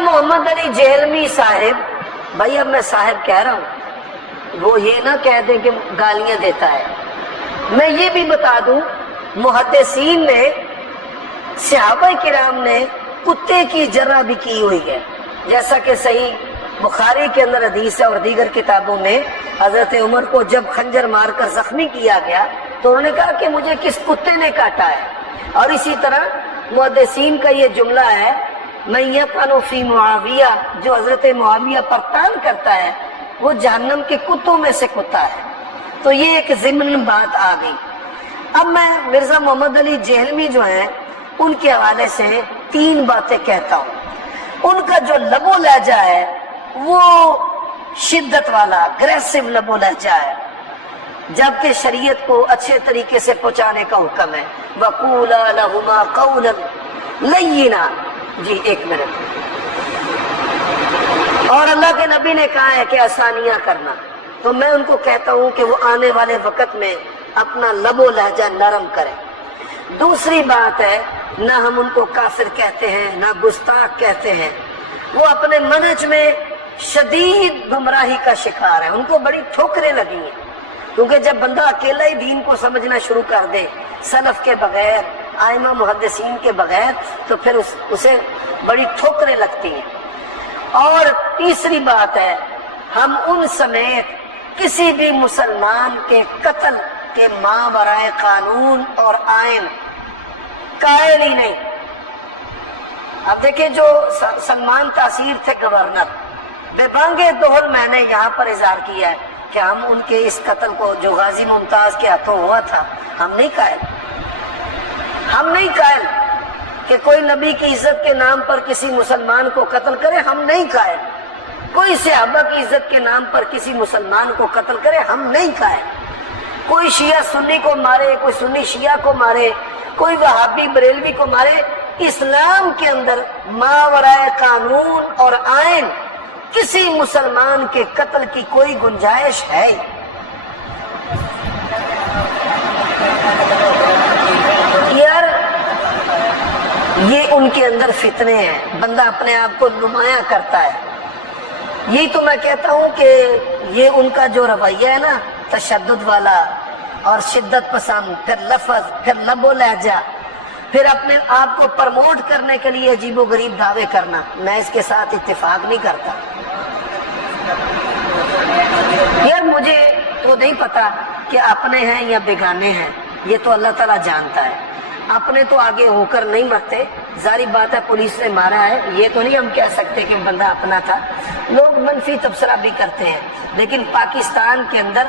मोहम्मद अली जेहलवी साहिब, भाई अब मैं साहिब कह रहा हूँ, वो ये ना कह दे कि गालियां देता है। मैं ये भी बता दूं, मुहद्दिसीन ने, सहाबा किराम ने कुत्ते की जरा भी की हुई है। जैसा कि सही बुखारी के अंदर हदीस है और दीगर किताबों में हजरत उमर को जब खंजर मारकर जख्मी किया गया तो उन्होंने कहा कि मुझे किस कुत्ते ने काटा है। और इसी तरह मुहद्दिसीन का ये जुमला है, मैं यफ़अलु फी मुआविया, जो हजरत मुआविया पर तान करता है वो जहन्नम के कुत्तों में से कुत्ता है। तो ये एक ज़िम्न बात आ गई। अब मैं मिर्जा मोहम्मद अली जेहलवी जो है उनके हवाले से 3 बातें कहता हूँ। उनका जो लबो लहजा है वो शिद्दत वाला अग्रेसिव लबो लहजा है, जबकि शरीयत को अच्छे तरीके से पहुंचाने का हुक्म है। वक़ूला लहुमा क़ौलन लय्यिना। जी एक मिनट। और अल्लाह के नबी ने कहा है कि आसानियां करना, तो मैं उनको कहता हूं कि वो आने वाले वक्त में अपना लबो लहजा नरम करें। दूसरी बात है, ना हम उनको काफिर कहते हैं ना गुस्ताख कहते हैं, वो अपने मनहज में शदीद गुमराही का शिकार है, उनको बड़ी ठोकरें लगी हैं। क्योंकि जब बंदा अकेला ही दीन को समझना शुरू कर दे सलफ के बगैर, आइमा मुहद्दिसीन के बगैर, तो फिर उसे बड़ी ठोकरें लगती हैं। और तीसरी बात है, हम उन समेत किसी भी मुसलमान के कत्ल के मावराए कानून और आइन कायल ही नहीं। अब देखिए, जो सलमान तासीर थे गवर्नर, बेबांगे दोहर मैंने यहाँ पर इजहार किया है कि हम उनके इस कत्ल को जो गाजी मुमताज के हाथों हुआ था, हम नहीं कायल। हम नहीं कायल कि कोई नबी की इज्जत के नाम पर किसी मुसलमान को कत्ल करे, हम नहीं कायल। कोई सहाबा की इज्जत के नाम पर किसी मुसलमान को कत्ल करे, हम नहीं कायल। कोई शिया सुन्नी को मारे, कोई सुन्नी शिया को मारे, कोई वहाबी बरेलवी को मारे, इस्लाम के अंदर मावराए कानून और आइन किसी मुसलमान के कत्ल की कोई गुंजाइश है। यार ये उनके अंदर फितने हैं, बंदा अपने आप को नुमाया करता है। यही तो मैं कहता हूं कि ये उनका जो रवैया है ना, तशद्दुद वाला और शिद्दत पसंद, फिर लफ्ज, फिर लबो लहजा, फिर अपने आप को प्रमोट करने के लिए अजीबो गरीब दावे करना, मैं इसके साथ इत्तेफाक नहीं करता। यार मुझे तो नहीं पता कि अपने हैं या बेगाने हैं, ये तो अल्लाह ताला जानता है। अपने तो आगे होकर नहीं मरते, जारी बात है पुलिस ने मारा है, ये तो नहीं हम कह सकते कि बंदा अपना था। लोग मनफी तबसरा भी करते हैं, लेकिन पाकिस्तान के अंदर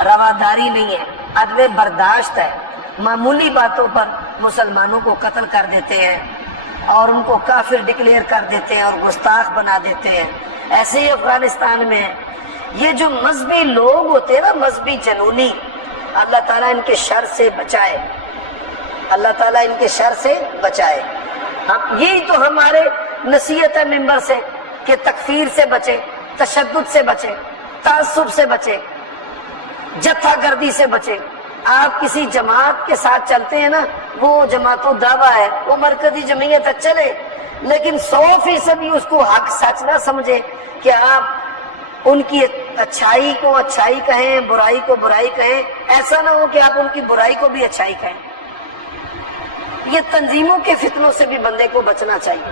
रवादारी नहीं है, अदब बर्दाश्त है। मामूली बातों पर मुसलमानों को कत्ल कर देते हैं और उनको काफिर डिक्लेयर कर देते हैं और गुस्ताख बना देते हैं। ऐसे ही अफगानिस्तान में ये जो मजहबी लोग होते हैं ना, मजहबी जनूनी, अल्लाह ताला इनके शर से बचाए, अल्लाह ताला इनके शर से बचाए। हम यही तो हमारे नसीहत है मिंबर से कि तकफीर से बचे, तशद्दुद से बचे, तासुब से बचे, जत्थागर्दी से बचे। आप किसी जमात के साथ चलते हैं ना, वो जमातो दावा है, वो मरकजी जमीयत है, चले, लेकिन 100% उसको हक सच ना समझे कि आप उनकी अच्छाई को अच्छाई कहें, बुराई को बुराई कहें। ऐसा ना हो कि आप उनकी बुराई को भी अच्छाई कहें। ये तंजीमों के फितनों से भी बंदे को बचना चाहिए।